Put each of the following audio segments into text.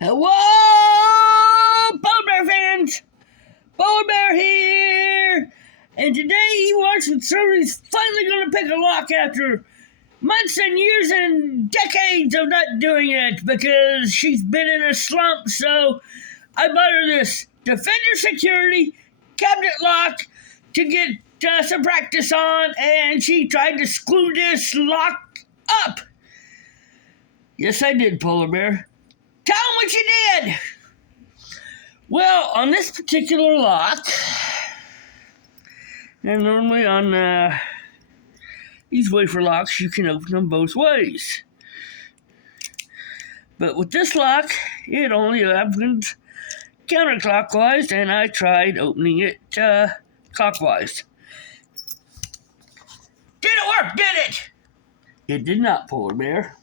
Hello, Polar Bear fans! Polar Bear here! And today he wants and he's finally going to pick a lock after months and years and decades of not doing it because she's been in a slump. So I bought her this Defender Security cabinet lock to get some practice on, and she tried to screw this lock up. Yes, I did, Polar Bear. Tell them what you did. Well, on this particular lock, and normally on these wafer locks, you can open them both ways. But with this lock, it only opens counterclockwise, and I tried opening it clockwise. Did it work, did it? It did not, Polar Bear.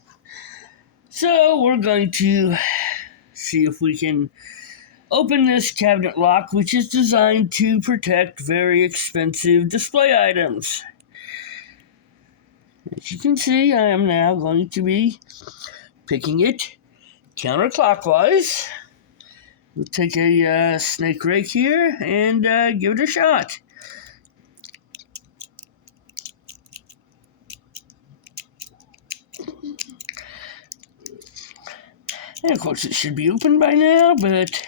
So we're going to see if we can open this cabinet lock, which is designed to protect very expensive display items. As you can see, I am now going to be picking it counterclockwise. We'll take a snake rake here and give it a shot. And of course it should be open by now, but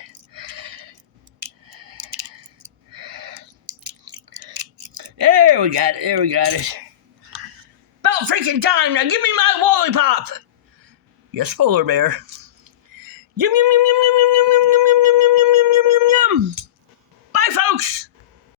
there we got it. About freaking time, now give me my lollipop! Yes, Polar Bear. Yum, yum, yum, yum, yum, yum, yum, yum, yum, yum, yum, yum, yum, yum. Bye, folks!